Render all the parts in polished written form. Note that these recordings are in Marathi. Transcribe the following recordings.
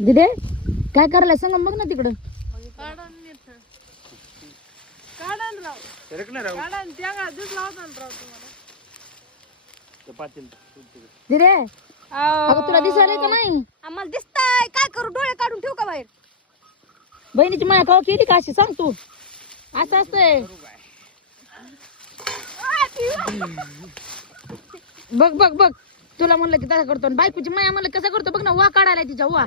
दिदे काय करायला सांग बघ ना तिकडं. दिदे अगं तुला दिसायला का नाही? आम्हाला दिसतंय. काय करू, डोळे काढून ठेवू का बाहेर? बहिणीची माया कवा केली का अशी सांग तू. असं असतंय बघ बघ बघ. तुला म्हणलं की तसा करतो आणि बायकोची माया म्हणलं कसं करतो बघ ना. वा काढायला तिच्या वा.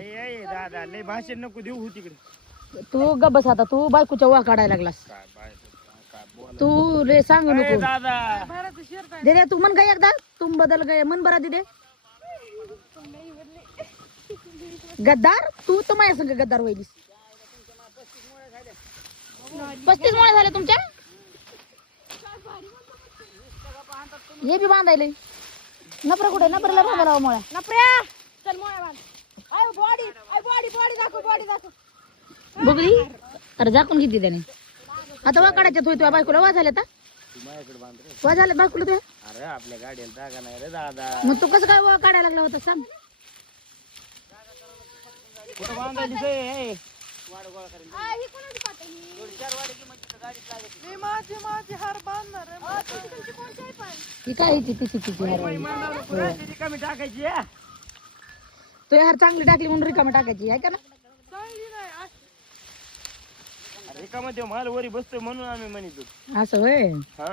दादा लय भाषण नको देऊ हो तिकडे. तू गबस आता तू बायकोच्या वा काढायला लागलास. तू रे सांगू नको दादा दिदे. तू म्हण काय एकदा तुम बदल गए मन बरा दिदे. गद्दार तू तर माझ्या संग गद्दार होईलीस. 35 मुळे झाले तुमच्या. हे बी बांधायले नपरा कुठे नपऱ्याला बांधायला मुळा. नपऱ्या चल मोळ्या बांध. आय बॉडी बॉडी दाखव, बॉडी दाखव. बघली अरे झाकून घेतली त्याने. आता वा काढायच्यात होय तुझ्या बायकोला. वा झाले आता माझ्याकडे बांध रे. वा झाले बायकोला तुझ्या. अरे आपल्या गाडीला जागा नाही रे दादा. मग तू कसं काय वा काढायला लागला होता सांग. कुठं बांधायची सोय? ही कोणाची पाट आहे ही? तुमची कोणची आहे पण? ती काय हिची तिची तिची कमी टाकायची तू यार चांगली टाकली म्हणून रिकामी टाकायची आहे का ना. रिकामा ते माल वरी बसतोय म्हणून आम्ही म्हणतो. असं होय. हा